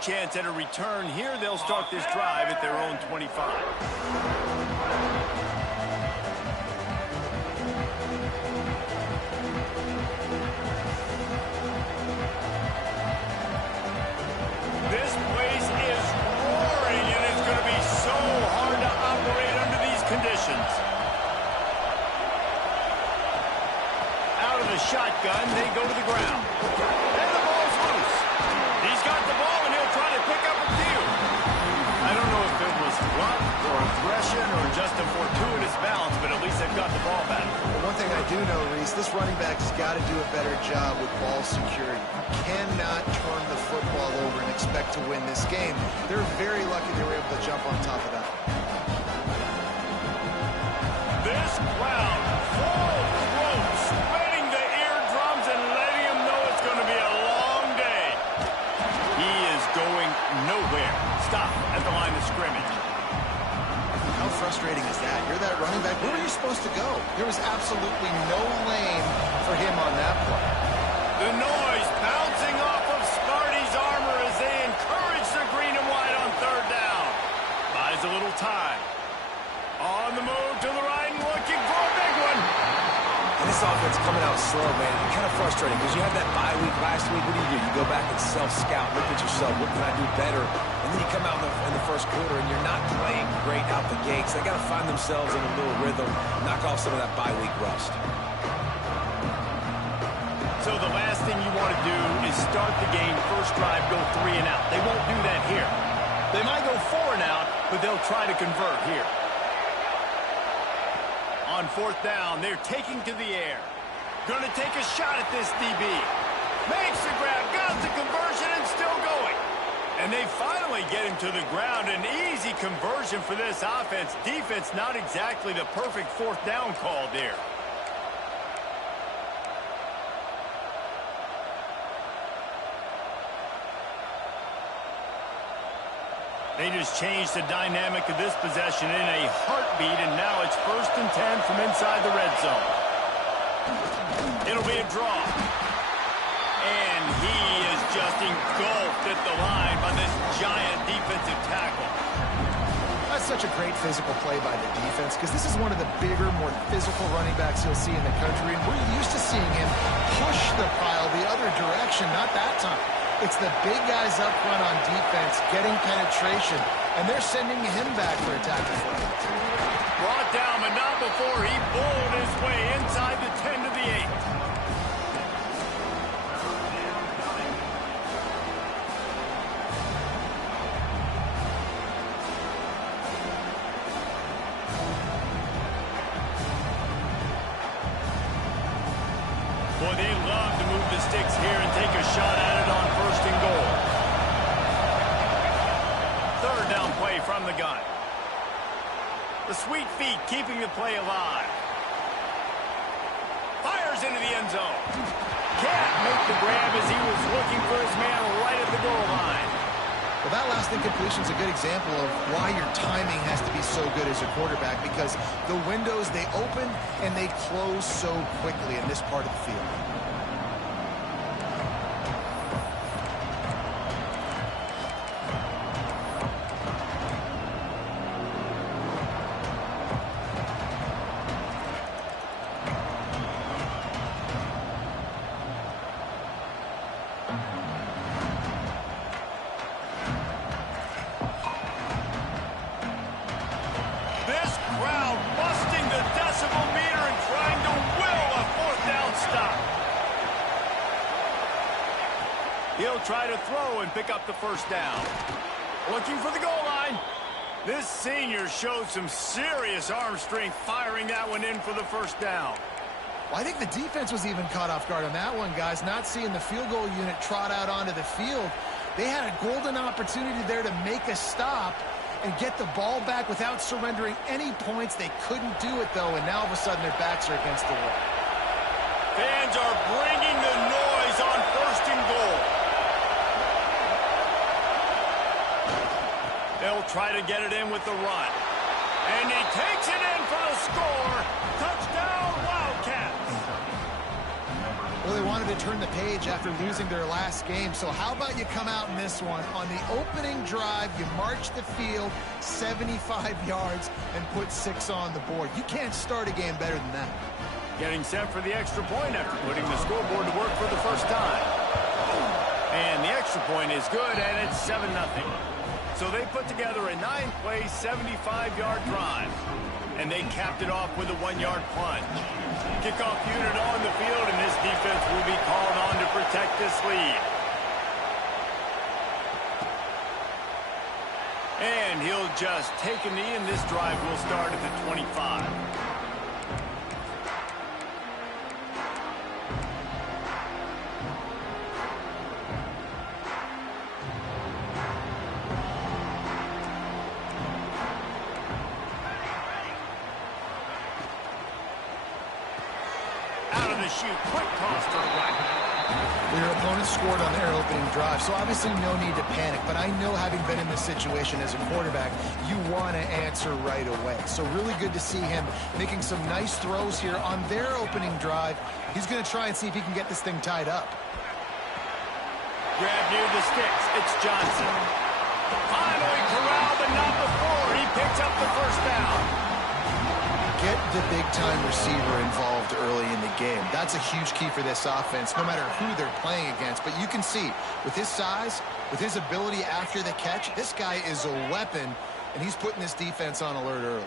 chance at a return here. They'll start this drive at their own 25. This place is roaring, and it's going to be so hard to operate under these conditions. Out of the shotgun, they go to the ground. And the ball's loose. He's got the ball, and he'll try to pick up a few. I don't know if it was luck or aggression or just a fortuitous bounce, but at least they've got the ball back. Well, one thing I do know, Reese, this running back's got to do a better job with ball security. You cannot turn the football over and expect to win this game. They're very lucky they were able to jump on top of that. This crowd, full throat, spreading the eardrums and letting them know it's going to be a long day. He is going nowhere. Stop at the line of scrimmage. How frustrating is that? You're that running back. Where were you supposed to go? There was absolutely no lane for him on that play. The noise bouncing off of Smarty's armor as they encourage the green and white on third down. Buys a little time. On the move to the right and looking for a big one. And this offense coming out slow, man. It's kind of frustrating because you have that bye week last week. What do? You go back and self-scout, look at yourself. What can I do better? And then you come out in the first quarter and you're not playing great out the gates. They got to find themselves in a little rhythm, knock off some of that bye week rust. So the last thing you want to do is start the game, first drive, go 3 and out. They won't do that here. They might go 4 and out, but they'll try to convert here. On fourth down, they're taking to the air. Going to take a shot at this DB. Makes the grab, got the conversion, and still going. And they finally get him to the ground. An easy conversion for this offense. Defense, not exactly the perfect fourth down call there. They just changed the dynamic of this possession in a heartbeat, and now it's 1st and 10 from inside the red zone. It'll be a draw. And he is just engulfed at the line by this giant defensive tackle. That's such a great physical play by the defense because this is one of the bigger, more physical running backs you'll see in the country, and we're used to seeing him push the pile the other direction, not that time. It's the big guys up front on defense getting penetration, and they're sending him back for a tackle for him. Brought down, but not before he bowled his way inside the 10 to the 8. Boy, they love to move the sticks here and take a shot at it on 1st and goal. Third down play from the gun. The sweet feet keeping the play alive. Fires into the end zone. Can't make the grab as he was looking for his man right at the goal line. Well, that last incompletion is a good example of why your timing has to be so good as a quarterback, because the windows, they open and they close so quickly in this part of the field. He'll try to throw and pick up the first down. Looking for the goal line. This senior showed some serious arm strength firing that one in for the first down. Well, I think the defense was even caught off guard on that one, guys. Not seeing the field goal unit trot out onto the field. They had a golden opportunity there to make a stop and get the ball back without surrendering any points. They couldn't do it, though, and now all of a sudden their backs are against the wall. Fans are bringing the noise on 1st and goal. They'll try to get it in with the run. And he takes it in for the score. Touchdown, Wildcats. Well, they wanted to turn the page after losing their last game. So how about you come out in this one? On the opening drive, you march the field 75 yards and put 6 on the board. You can't start a game better than that. Getting set for the extra point after putting the scoreboard to work for the first time. And the extra point is good, and it's 7-0. So they put together a 9-play, 75-yard drive. And they capped it off with a 1-yard plunge. Kickoff unit on the field, and this defense will be called on to protect this lead. And he'll just take a knee, and this drive will start at the 25. Shoot, quick toss to the right. Your opponent scored on their opening drive, so obviously no need to panic. But I know, having been in this situation as a quarterback, you want to answer right away. So really good to see him making some nice throws here on their opening drive. He's going to try and see if he can get this thing tied up. Grab near the sticks. It's Johnson. Finally corralled, but not before. He picks up the first down. Get the big-time receiver involved early in the game. That's a huge key for this offense, no matter who they're playing against. But you can see, with his size, with his ability after the catch, this guy is a weapon, and he's putting this defense on alert early.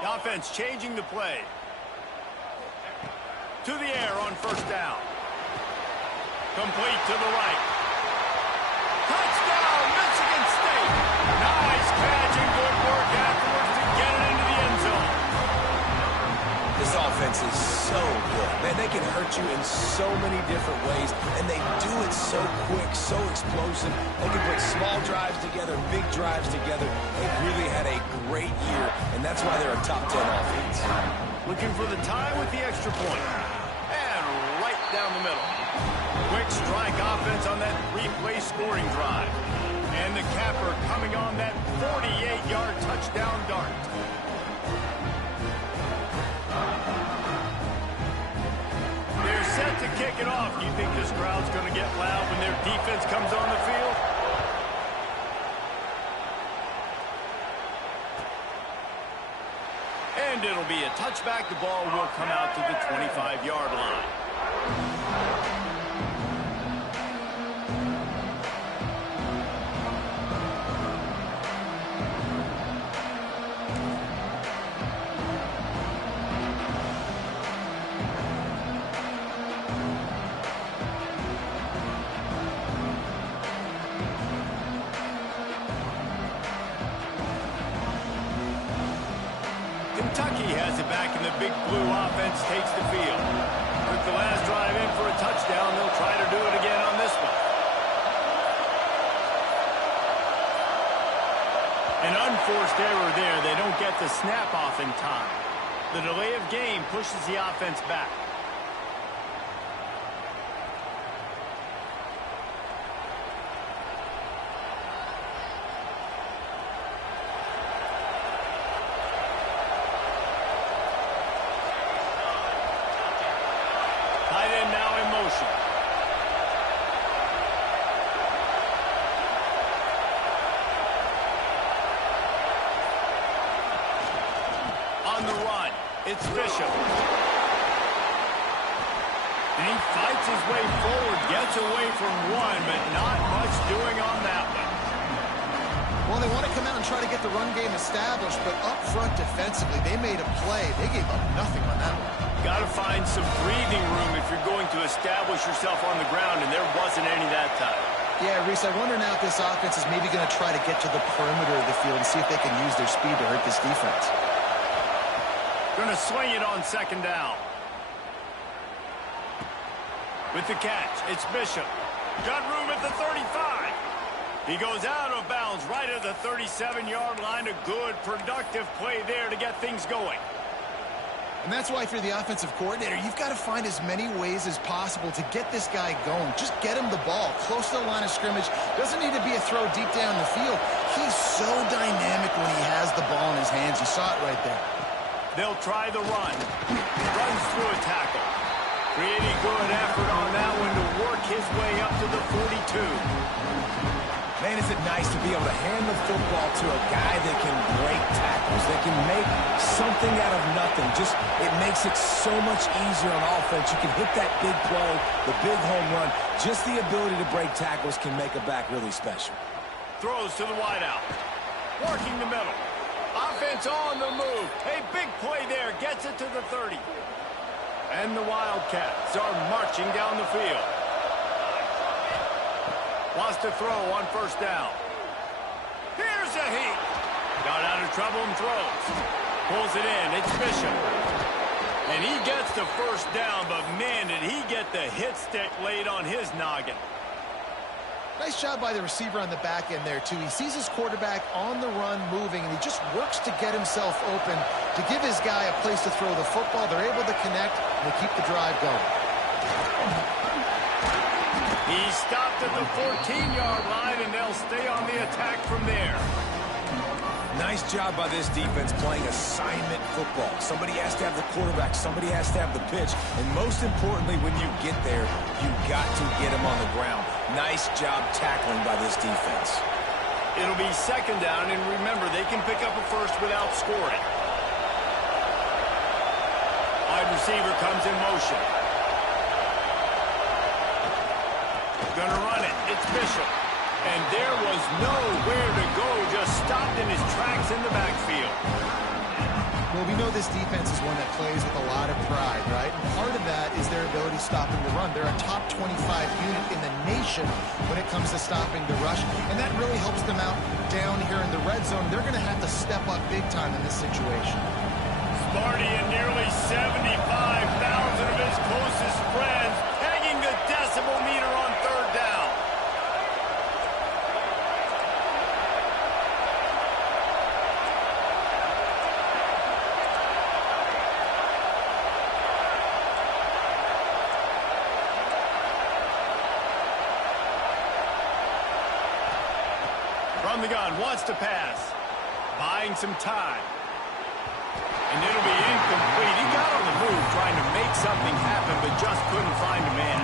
The offense changing the play. To the air on first down. Complete to the right. Touchdown, Michigan State! Nice catch and good work afterwards to get it into the end zone. This offense is so good. Man, they can hurt you in so many different ways, and they do it so quick, so explosive. They can put small drives together, big drives together. They've really had a great year, and that's why they're a top 10 offense. Looking for the tie with the extra point. And right down the middle. Quick strike offense on that 3-play scoring drive. And the capper coming on that 48-yard touchdown dart. They're set to kick it off. Do you think this crowd's going to get loud when their defense comes on the field? And it'll be a touchback. The ball will come out to the 25-yard line. Kentucky has it back, and the big blue offense takes the field. Took the last drive in for a touchdown. They'll try to do it again on this one. An unforced error there. They don't get the snap off in time. The delay of game pushes the offense back. On the run, it's Bishop. And he fights his way forward, gets away from one, but not much doing on that one. Well, they want to come out and try to get the run game established, but up front defensively, they made a play. They gave up nothing on that one. Got to find some breathing room if you're going to establish yourself on the ground, and there wasn't any that time. Yeah, Reese, I wonder now if this offense is maybe going to try to get to the perimeter of the field and see if they can use their speed to hurt this defense. Going to swing it on second down. With the catch, it's Bishop. Got room at the 35. He goes out of bounds right at the 37-yard line. A good, productive play there to get things going. And that's why, if you're the offensive coordinator, you've got to find as many ways as possible to get this guy going. Just get him the ball close to the line of scrimmage. Doesn't need to be a throw deep down the field. He's so dynamic when he has the ball in his hands. You saw it right there. They'll try the run. Runs through a tackle. Pretty good effort on that one to work his way up to the 42. Man, is it nice to be able to hand the football to a guy that can break tackles, that can make something out of nothing. Just, it makes it so much easier on offense. You can hit that big play, the big home run. Just the ability to break tackles can make a back really special. Throws to the wideout. Working the middle. Offense on the move. A big play there. Gets it to the 30. And the Wildcats are marching down the field. Wants to throw on first down. Here's a heat. Got out of trouble and throws. Pulls it in. It's Bishop. And he gets the first down, but man, did he get the hit stick laid on his noggin. Nice job by the receiver on the back end there, too. He sees his quarterback on the run moving, and he just works to get himself open to give his guy a place to throw the football. They're able to connect, and they keep the drive going. He stopped at the 14-yard line, and they'll stay on the attack from there. Nice job by this defense playing assignment football. Somebody has to have the quarterback. Somebody has to have the pitch. And most importantly, when you get there, you got to get him on the ground. Nice job tackling by this defense. It'll be second down, and remember, they can pick up a first without scoring. Wide receiver comes in motion. Gonna run it. It's Bishop. And there was nowhere to go, just stopped in his tracks in the backfield. Well, we know this defense is one that plays with a lot of pride, right? And part of that is their ability stopping the run. They're a top 25 unit in the nation when it comes to stopping the rush, and that really helps them out down here in the red zone. They're going to have to step up big time in this situation. Sparty and nearly 75,000 of his closest friends pegging the decibel meter on third down. From the gun, wants to pass. Buying some time. And it'll be incomplete. He got on the move trying to make something happen, but just couldn't find a man.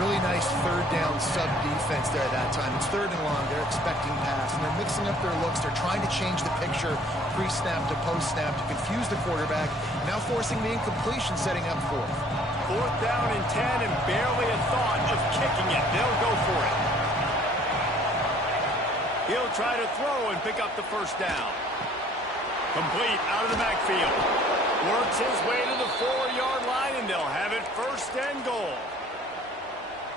Really nice third down sub defense there that time. It's third and long. They're expecting pass, and they're mixing up their looks. They're trying to change the picture pre-snap to post-snap to confuse the quarterback, now forcing the incompletion, setting up fourth. Fourth down and 10, and barely a thought of kicking it. They'll go for it. He'll try to throw and pick up the first down. Complete out of the backfield. Works his way to the 4-yard line, and they'll have it first and goal.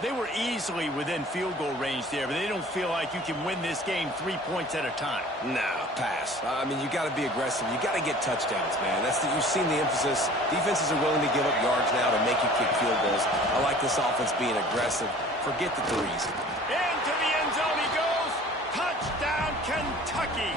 They were easily within field goal range there, but they don't feel like you can win this game 3 points at a time. No, pass. I mean, you got to be aggressive. You got to get touchdowns, man. You've seen the emphasis. Defenses are willing to give up yards now to make you kick field goals. I like this offense being aggressive. Forget the threes. Into the end zone he goes. Touchdown, Kentucky.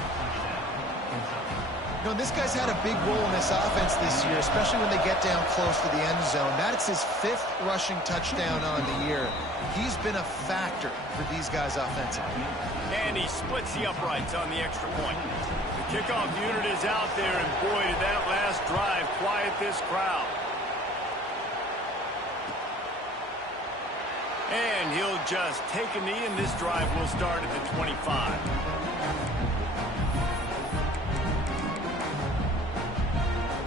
You know, this guy's had a big role in this offense this year, especially when they get down close to the end zone. That's his 5th rushing touchdown on the year. He's been a factor for these guys offensively. And he splits the uprights on the extra point. The kickoff unit is out there, and boy, did that last drive quiet this crowd. And he'll just take a knee, and this drive will start at the 25.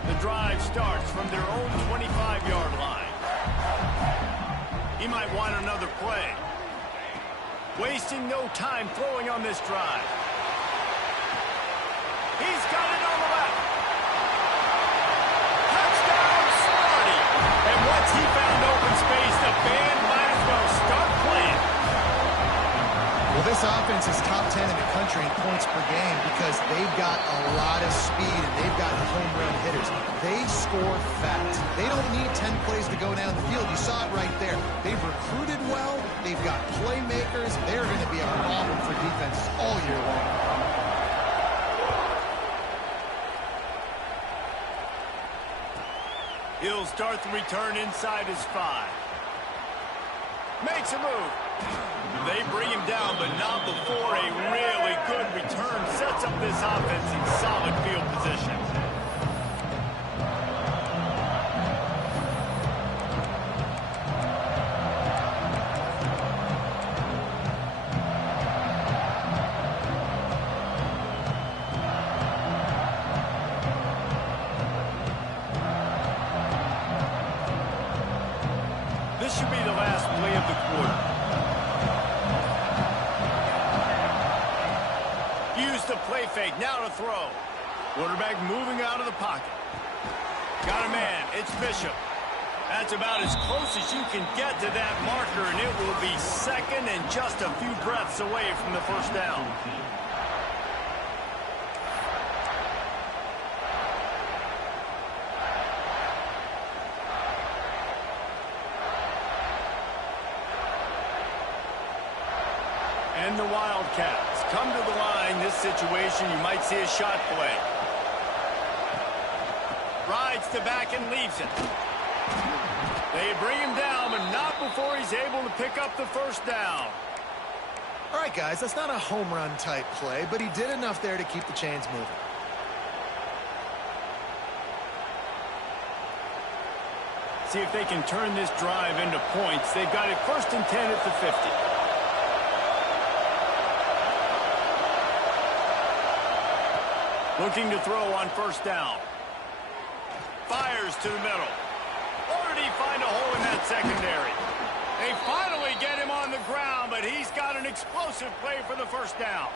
The drive starts from their own 25-yard line. He might want another play. Wasting no time throwing on this drive. He's got it on the left. Touchdown, Sparty. And once he found open space, the band might as well start playing. Well, this offense is top 10 in the country in points per game because they've got a lot of speed and they've got home run hitters. They score fast. They don't need 10 plays to go down the field. You saw it right there. They've recruited well. They've got playmakers. They're going to be a problem for defenses all year long. He'll start the return inside his 5. Makes a move. They bring him down, but not before a really good return sets up this offense in solid field position. fake. Now to throw. Quarterback moving out of the pocket. Got a man. It's Bishop. That's about as close as you can get to that marker, and it will be second and just a few breaths away from the first down. And the Wildcats come to the line. This situation, you might see a shot play. Rides to back and leaves it. They bring him down, but not before he's able to pick up the first down. All right, guys, that's not a home run type play, but he did enough there to keep the chains moving. See if they can turn this drive into points. They've got it 1st and 10 at the 50. Looking to throw on first down. Fires to the middle. Or did he find a hole in that secondary? They finally get him on the ground, but he's got an explosive play for the first down.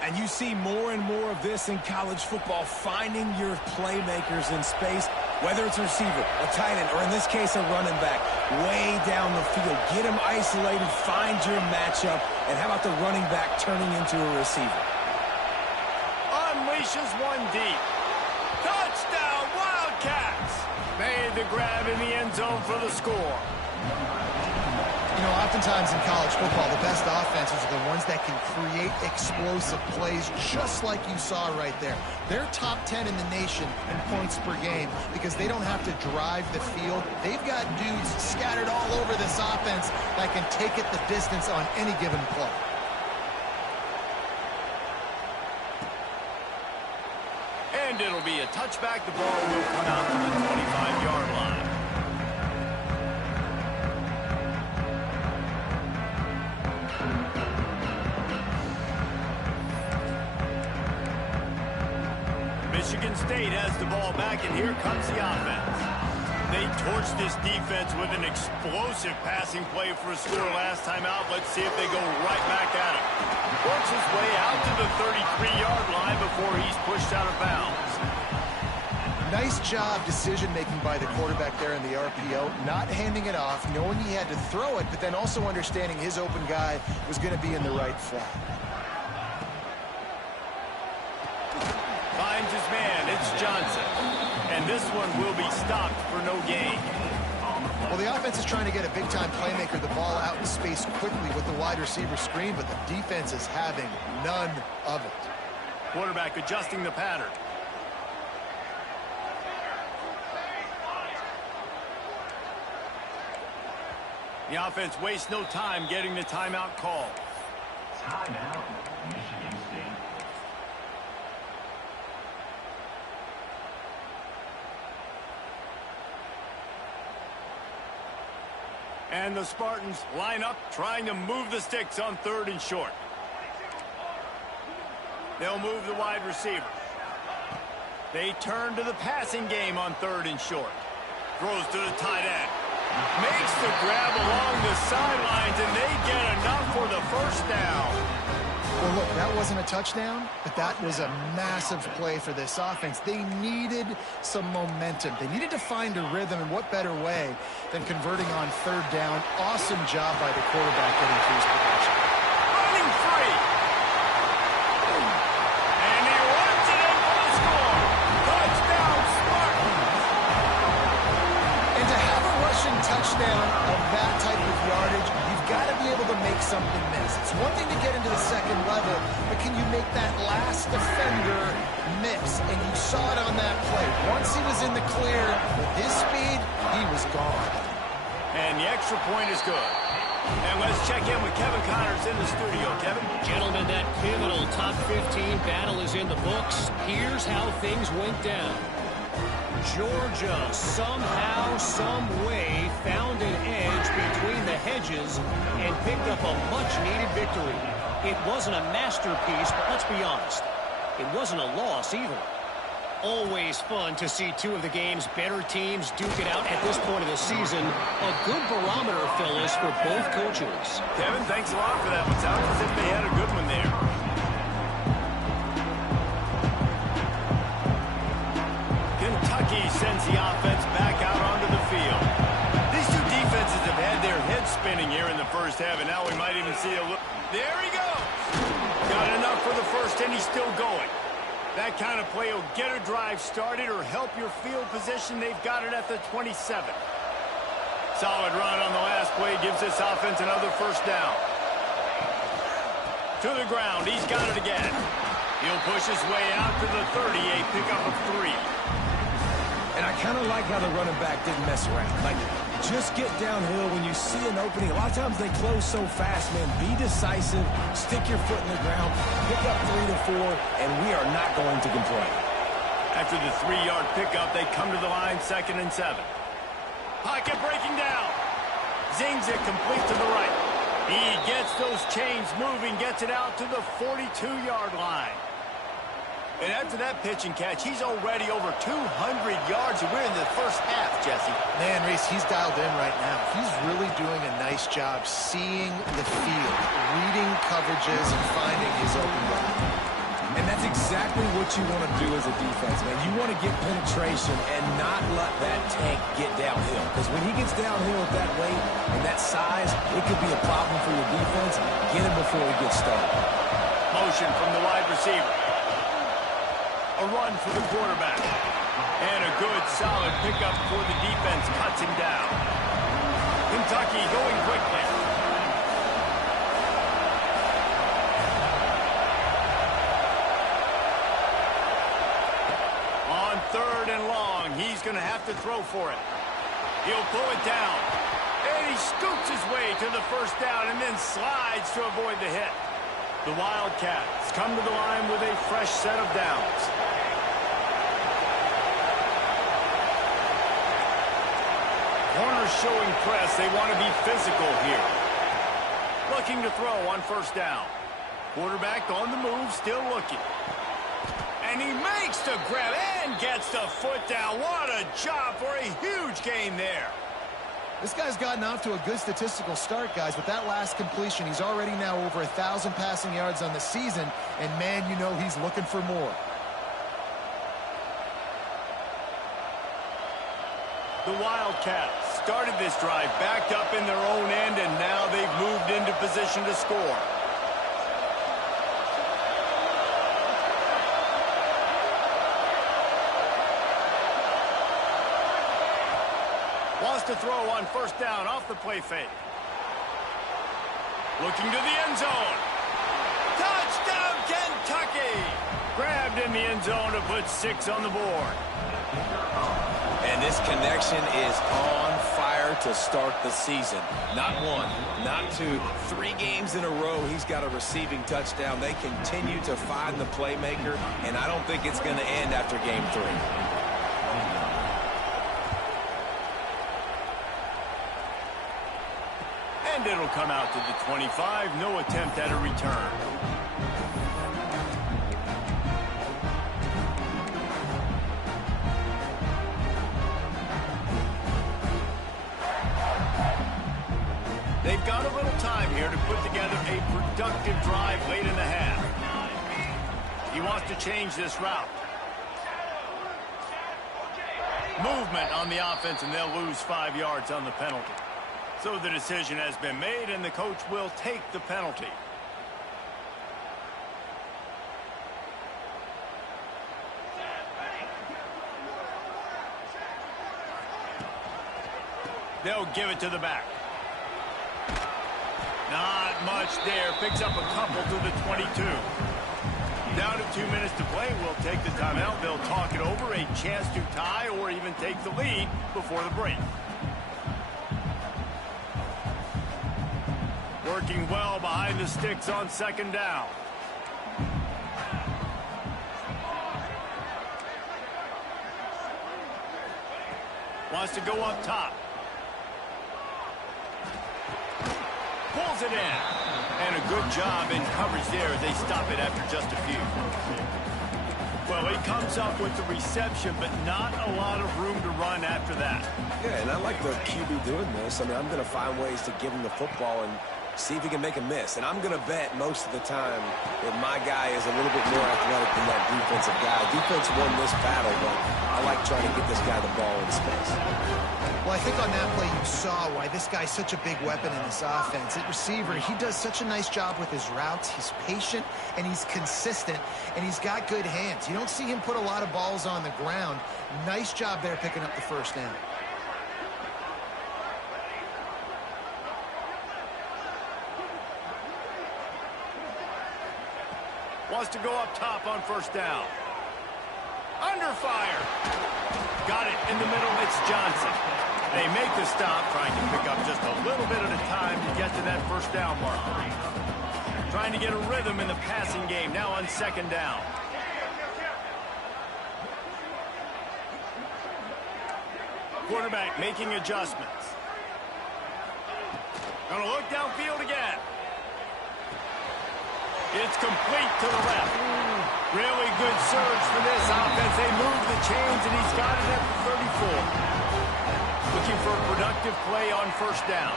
And you see more and more of this in college football, finding your playmakers in space, whether it's a receiver, a tight end, or in this case, a running back, way down the field. Get them isolated, find your matchup, and how about the running back turning into a receiver? Unleashes one deep. Touchdown, Wildcats! Made the grab in the end zone for the score. You know, oftentimes in college football, the best offenses are the ones that can create explosive plays, just like you saw right there. They're top 10 in the nation in points per game because they don't have to drive the field. They've got dudes scattered all over this offense that can take it the distance on any given play. And it'll be a touchback. The ball will come out to the 25-yard line. Michigan State has the ball back, and here comes the offense. They torched this defense with an explosive passing play for a score last time out. Let's see if they go right back at him. Works his way out to the 33-yard line before he's pushed out of bounds. Nice job decision-making by the quarterback there in the RPO, not handing it off, knowing he had to throw it, but then also understanding his open guy was going to be in the right flat. Finds his man. It's Johnson. And this one will be stopped for no gain. Well, the offense is trying to get a big-time playmaker the ball out in space quickly with the wide receiver screen, but the defense is having none of it. Quarterback adjusting the pattern. The offense wastes no time getting the timeout call. Timeout, Michigan State. And the Spartans line up, trying to move the sticks on 3rd and short. They'll move the wide receiver. They turn to the passing game on 3rd and short. Throws to the tight end. Makes the grab along the sidelines, and they get enough for the first down. Well, look, that wasn't a touchdown, but that was a massive play for this offense. They needed some momentum. They needed to find a rhythm, and what better way than converting on 3rd down. Awesome job by the quarterback getting through his progression. Running free. And he runs it in for the score. Touchdown, Spartans. And to have a rushing touchdown of that type of yardage, you've got to be able to make something miss. It's one thing to get into the second level, but can you make that last defender miss? And you saw it on that play. Once he was in the clear, with his speed, he was gone. And the extra point is good. And let's check in with Kevin Connors in the studio. Kevin? Gentlemen, that pivotal top 15 battle is in the books. Here's how things went down. Georgia somehow, some way found an edge between the hedges and picked up a much-needed victory. It wasn't a masterpiece, but let's be honest, it wasn't a loss either. Always fun to see two of the game's better teams duke it out at this point of the season. A good barometer, fellas, for both coaches. Kevin, thanks a lot for that one. Sounds as if they had a good one there. Kentucky sends the offense back out onto the field. These two defenses have had their heads spinning here in the first half, and now we might even see a look. There he goes. Got enough for the first, and he's still going. That kind of play will get a drive started or help your field position. They've got it at the 27. Solid run on the last play gives this offense another first down. To the ground. He's got it again. He'll push his way out to the 30, a pickup of 3. And I kind of like how the running back didn't mess around. Like, just get downhill when you see an opening. A lot of times they close so fast, man. Be decisive. Stick your foot in the ground. Pick up 3 to 4, and we are not going to complain. After the 3-yard pickup, they come to the line, 2nd and 7. Pocket breaking down. Zings it complete to the right. He gets those chains moving, gets it out to the 42-yard line. And after that pitch and catch, he's already over 200 yards, and we're in the first half, Jesse. Man, Reese, he's dialed in right now. He's really doing a nice job seeing the field, reading coverages, and finding his open guy. And that's exactly what you want to do as a defense, man. You want to get penetration and not let that tank get downhill. Because when he gets downhill at that weight and that size, it could be a problem for your defense. Get him before he gets started. Motion from the wide receiver. A run for the quarterback. And a good, solid pickup for the defense cuts him down. Kentucky going quickly. On 3rd and long, he's going to have to throw for it. He'll pull it down. And he scoots his way to the first down and then slides to avoid the hit. The Wildcats come to the line with a fresh set of downs. Corners showing press. They want to be physical here. Looking to throw on first down. Quarterback on the move, still looking. And he makes the grab and gets the foot down. What a job for a huge gain there. This guy's gotten off to a good statistical start, guys. With that last completion, he's already now over 1,000 passing yards on the season. And, man, you know he's looking for more. The Wildcats started this drive backed up in their own end, and now they've moved into position to score. Wants to throw on first down off the play fake. Looking to the end zone. Touchdown, Kentucky! Grabbed in the end zone to put 6 on the board. And this connection is on fire to start the season. Not 1, not 2, 3 games in a row he's got a receiving touchdown. They continue to find the playmaker, and I don't think it's going to end after game 3. And it'll come out to the 25. No attempt at a return. They've got a little time here to put together a productive drive late in the half. He wants to change this route. Movement on the offense, and they'll lose 5 yards on the penalty. So the decision has been made, and the coach will take the penalty. They'll give it to the back. Not much there. Picks up a couple to the 22. Down to 2 minutes to play. We'll take the timeout. They'll talk it over. A chance to tie or even take the lead before the break. Working well behind the sticks on second down. Wants to go up top. Pulls it in. And a good job in coverage there as they stop it after just a few. Well, he comes up with the reception, but not a lot of room to run after that. Yeah, and I like the QB doing this. I mean, I'm going to find ways to give him the football, and see if he can make a miss. And I'm going to bet most of the time that my guy is a little bit more athletic than that defensive guy. Defense won this battle, but I like trying to get this guy the ball in space. Well, I think on that play you saw why this guy's such a big weapon in this offense. At receiver, he does such a nice job with his routes. He's patient, and he's consistent, and he's got good hands. You don't see him put a lot of balls on the ground. Nice job there picking up the first down. Wants to go up top on first down. Under fire. Got it in the middle. It's Johnson. They make the stop, trying to pick up just a little bit at a time to get to that first down marker. Trying to get a rhythm in the passing game now on second down. Quarterback making adjustments. Gonna look downfield again. It's complete to the left. Really good surge for this offense. They move the chains, and he's got it at the 34. Looking for a productive play on first down.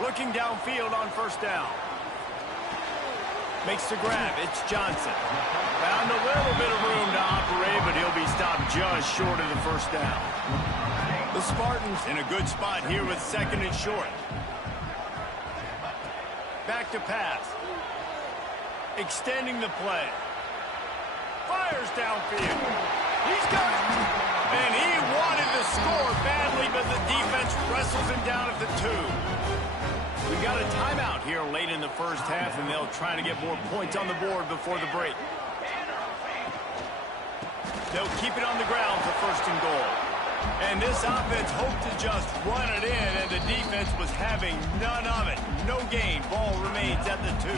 Looking downfield on first down. Makes the grab. It's Johnson. Found a little bit of room to operate, but he'll be stopped just short of the first down. The Spartans in a good spot here with second and short. Back to pass. Extending the play. Fires downfield. He's got it. And he wanted to score badly, but the defense wrestles him down at the 2. We've got a timeout here late in the first half, and they'll try to get more points on the board before the break. They'll keep it on the ground for first and goal. And this offense hoped to just run it in, and the defense was having none of it. No gain. Ball remains at the 2.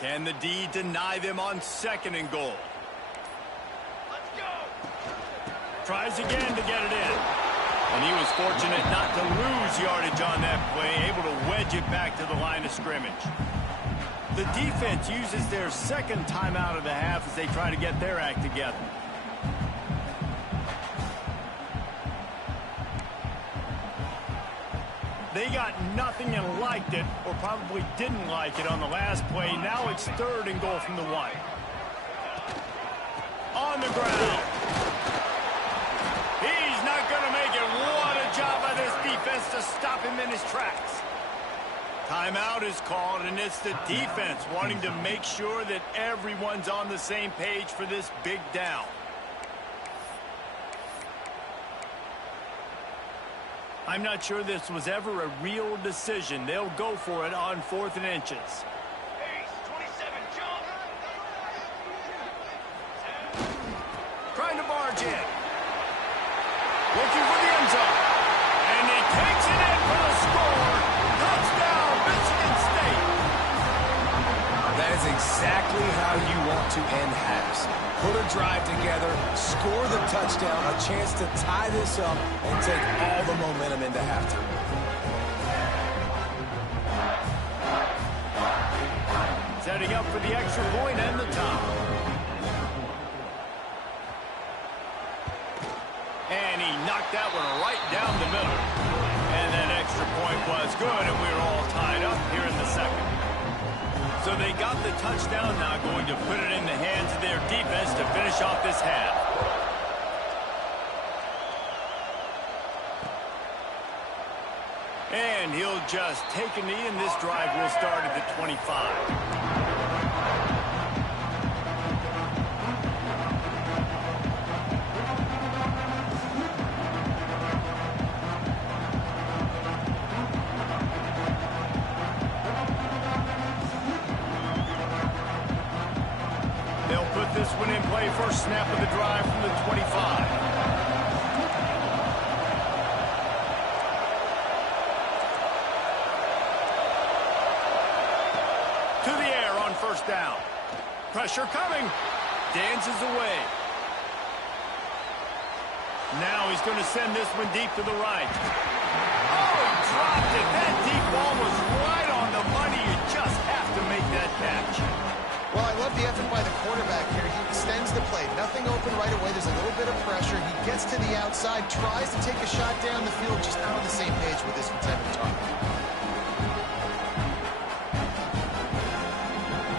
Can the D deny them on second and goal? Let's go. Tries again to get it in. And he was fortunate not to lose yardage on that play, able to wedge it back to the line of scrimmage. The defense uses their second timeout of the half as they try to get their act together. They got nothing and liked it, or probably didn't like it on the last play. Now it's third and goal from the 1. On the ground. He's not going to make it. What a job by this defense to stop him in his tracks. Timeout is called, and it's the defense wanting to make sure that everyone's on the same page for this big down. I'm not sure this was ever a real decision. They'll go for it on 4th and inches. Trying to barge in. Looking for the end zone. And he takes it in for the score. Touchdown, Michigan State. That is exactly how you want to end halves. Put a drive together, score the touchdown, a chance to tie this up, and take all the momentum into halftime. Setting up for the extra point and the top. And he knocked that one right down the middle. And that extra point was good, and we were all tied up here in the second. So they got the touchdown, now going to put it in the hands of their defense to finish off this half. And he'll just take a knee, and this drive will start at the 25. This one in play, first snap of the drive from the 25. To the air on first down. Pressure coming. dances away. Now he's going to send this one deep to the right. Oh, he dropped it. That deep ball was right on the money. You just have to make that catch. Well, I love the effort by the quarterback here. He extends the play. Nothing open right away. There's a little bit of pressure. He gets to the outside, tries to take a shot down the field, just not on the same page with his intended target.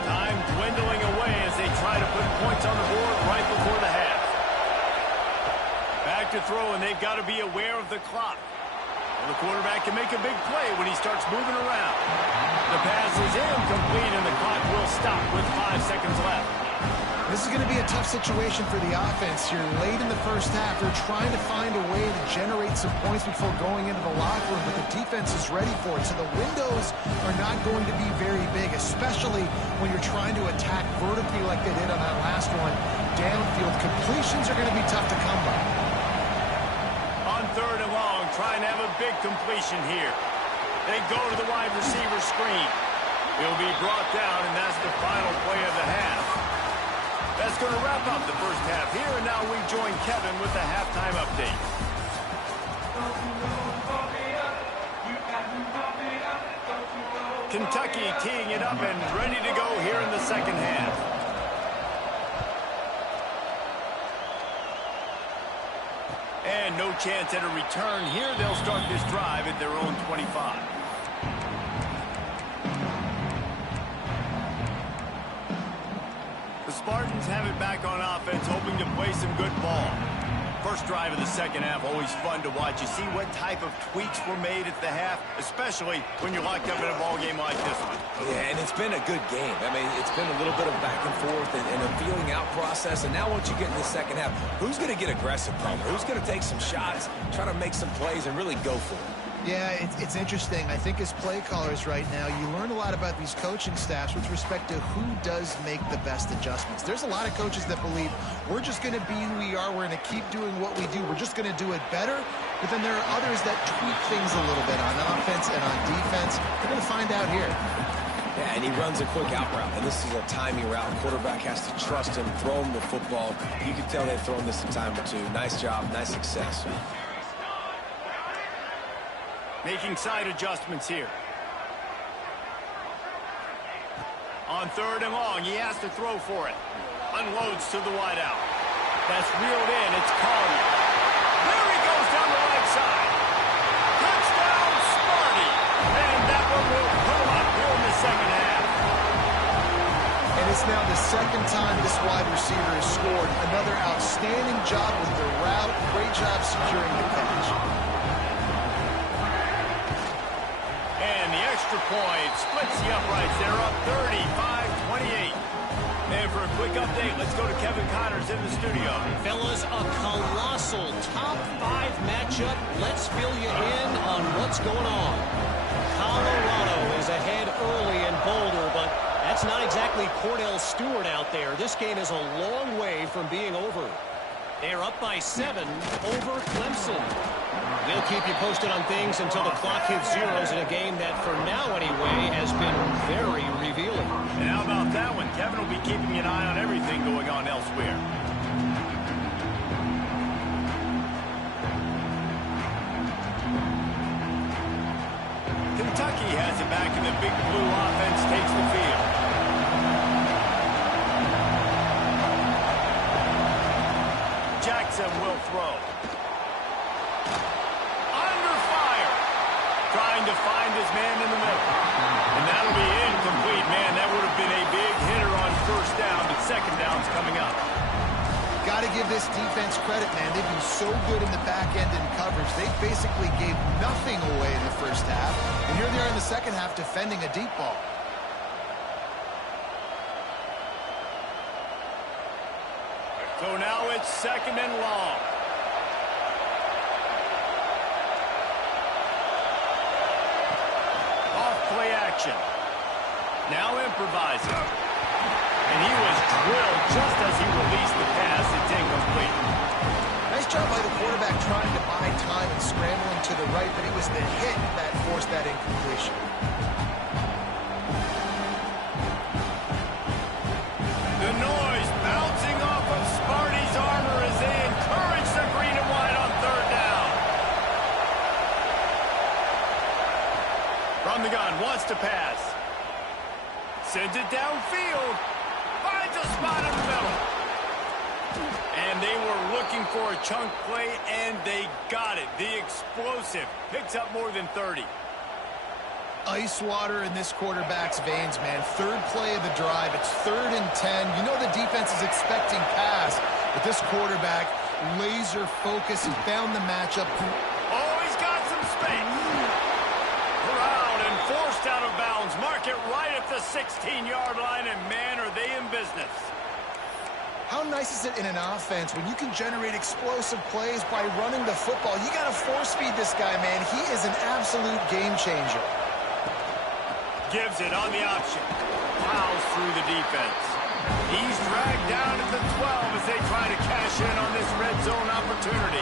Time dwindling away as they try to put points on the board right before the half. Back to throw, and they've got to be aware of the clock. Well, the quarterback can make a big play when he starts moving around. The pass is incomplete, and the clock will stop with 5 seconds left. This is going to be a tough situation for the offense here. Late in the first half, they're trying to find a way to generate some points before going into the locker room, but the defense is ready for it. So the windows are not going to be very big, especially when you're trying to attack vertically like they did on that last one. Downfield completions are going to be tough to come by. On 3rd and long, trying to have a big completion here. They go to the wide receiver screen. He'll be brought down, and that's the final play of the half. That's going to wrap up the first half here, and now we join Kevin with the halftime update. Kentucky teeing it up and ready to go here in the second half. And no chance at a return here. They'll start this drive at their own 25. The Spartans have it back on offense, hoping to play some good ball. First drive of the second half, always fun to watch. You see what type of tweaks were made at the half, especially when you're locked up in a ball game like this one. Yeah, and it's been a good game. I mean, it's been a little bit of back and forth and a feeling out process. And now once you get in the second half, who's going to get aggressive, Palmer? Who's going to take some shots, try to make some plays, and really go for it? Yeah, it's interesting. I think as play callers right now, you learn a lot about these coaching staffs with respect to who does make the best adjustments. There's a lot of coaches that believe we're just going to be who we are. We're going to keep doing what we do. We're just going to do it better. But then there are others that tweak things a little bit on offense and on defense. We're going to find out here. Yeah, and he runs a quick out route, and this is a timing route. The quarterback has to trust him, throw him the football. You can tell they've thrown this a time or two. Nice job, nice success. Making side adjustments here. On 3rd and long, he has to throw for it. Unloads to the wideout. That's reeled in. It's Collier. There he goes down the right side. Touchdown, Sparty. And that one will put him up here in the second half. And it's now the second time this wide receiver has scored. Another outstanding job with the route. Great job securing the catch. Extra point splits the uprights. They're up 35-28. And for a quick update, let's go to Kevin Connors in the studio. Fellas, a colossal top 5 matchup. Let's fill you in on what's going on. Colorado is ahead early in Boulder, but that's not exactly Cordell Stewart out there. This game is a long way from being over. They're up by 7 over Clemson. We'll keep you posted on things until the clock hits zeros in a game that, for now anyway, has been very revealing. And how about that one? Kevin will be keeping an eye on everything going on elsewhere. Kentucky has it back, and the big blue offense takes the field. Jackson will throw. Trying to find his man in the middle. And that'll be incomplete. Man, that would have been a big hitter on first down, but second down's coming up. Got to give this defense credit, man. They've been so good in the back end in coverage. They basically gave nothing away in the first half. And here they are in the second half defending a deep ball. So now it's 2nd and long. Play action. Now improvising. And he was drilled just as he released the pass. It's incomplete. Nice job by the quarterback trying to buy time and scrambling to the right, but it was the hit that forced that incompletion. The noise bouncing From the gun, wants to pass. Sends it downfield. Finds a spot in the middle. And they were looking for a chunk play, and they got it. The explosive picks up more than 30. Ice water in this quarterback's veins, man. Third play of the drive. It's 3rd and 10. You know the defense is expecting pass, but this quarterback, laser focus. He found the matchup. Oh, he's got some space. Corralled and forced out of bounds. Mark it right at the 16-yard line, and man, are they in business. How nice is it in an offense when you can generate explosive plays by running the football? You got to force feed this guy, man. He is an absolute game changer. Gives it on the option. Plows through the defense. He's dragged down at the 12 as they try to cash in on this red zone opportunity.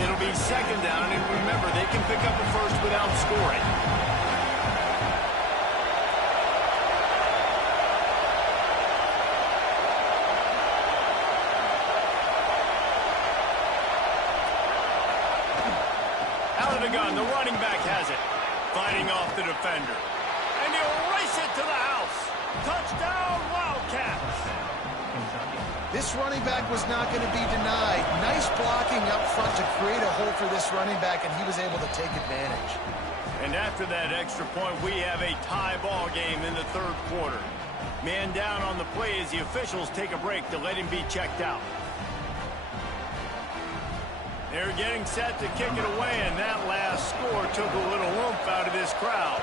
It'll be 2nd down, and remember, they can pick up a first without scoring. The gun, the running back has it. Fighting off the defender. And he'll race it to the house. Touchdown, Wildcats. This running back was not going to be denied. Nice blocking up front to create a hole for this running back, and he was able to take advantage. And after that extra point, we have a tie ball game in the 3rd quarter. Man down on the play as the officials take a break to let him be checked out. They're getting set to kick it away, and that last score took a little oomph out of this crowd.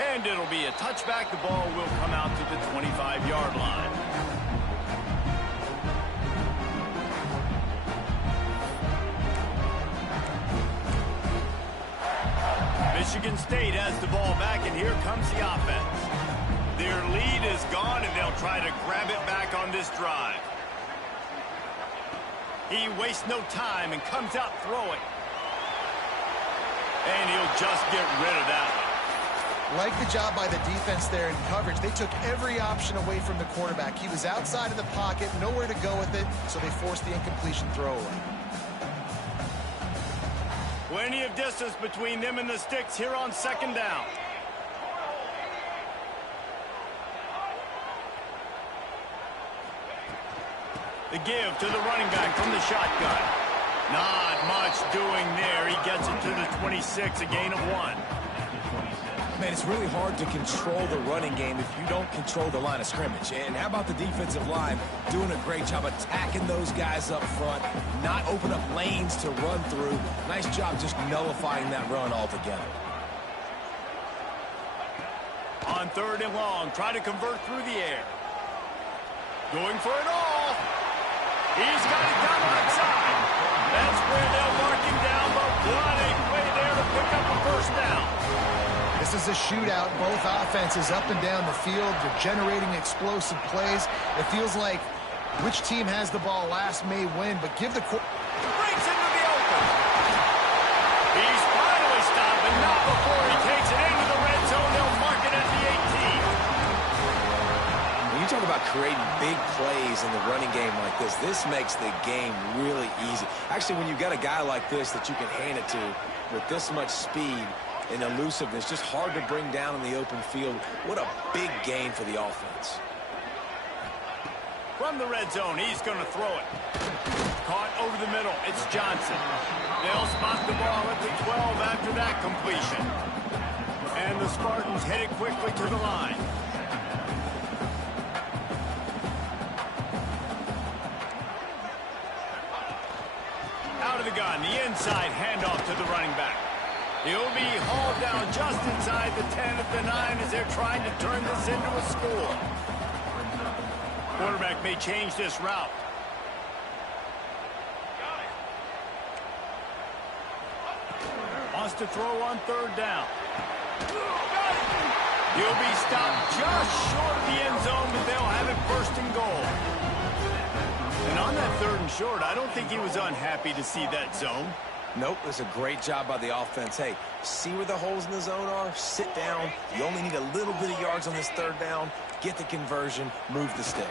And it'll be a touchback. The ball will come out to the 25-yard line. Michigan State has the ball back, and here comes the offense. Their lead is gone, and they'll try to grab it back on this drive. He wastes no time and comes out throwing. And he'll just get rid of that one. Like the job by the defense there in coverage. They took every option away from the quarterback. He was outside of the pocket, nowhere to go with it, so they forced the incompletion throwaway. Plenty of distance between them and the sticks here on 2nd down. The give to the running back from the shotgun. Not much doing there. He gets it to the 26, a gain of 1. Man, it's really hard to control the running game if you don't control the line of scrimmage. And how about the defensive line doing a great job attacking those guys up front, not open up lanes to run through. Nice job just nullifying that run altogether. On 3rd and long, try to convert through the air. Going for it all. He's got it down right side. That's where they'll mark him down, but what a play there to pick up a 1st down. This is a shootout. Both offenses up and down the field. They're generating explosive plays. It feels like which team has the ball last may win, but give the... Breaks into the open. He's finally stopped, but not before he takes it into the red zone. They'll mark it at the 18. When you talk about creating big plays in the running game like this makes the game really easy. Actually, when you've got a guy like this that you can hand it to with this much speed and elusiveness, just hard to bring down in the open field. What a big gain for the offense. From the red zone, he's going to throw it. Caught over the middle. It's Johnson. They'll spot the ball at the 12 after that completion. And the Spartans headed quickly to the line. Out of the gun, the inside handoff to the running back. He'll be hauled down just inside the 10 at the 9 as they're trying to turn this into a score. Quarterback may change this route. Wants to throw on 3rd down. He'll be stopped just short of the end zone, but they'll have it 1st and goal. And on that 3rd and short, I don't think he was unhappy to see that zone. Nope, it's a great job by the offense. Hey, see where the holes in the zone are? Sit down. You only need a little bit of yards on this third down. Get the conversion. Move the stick.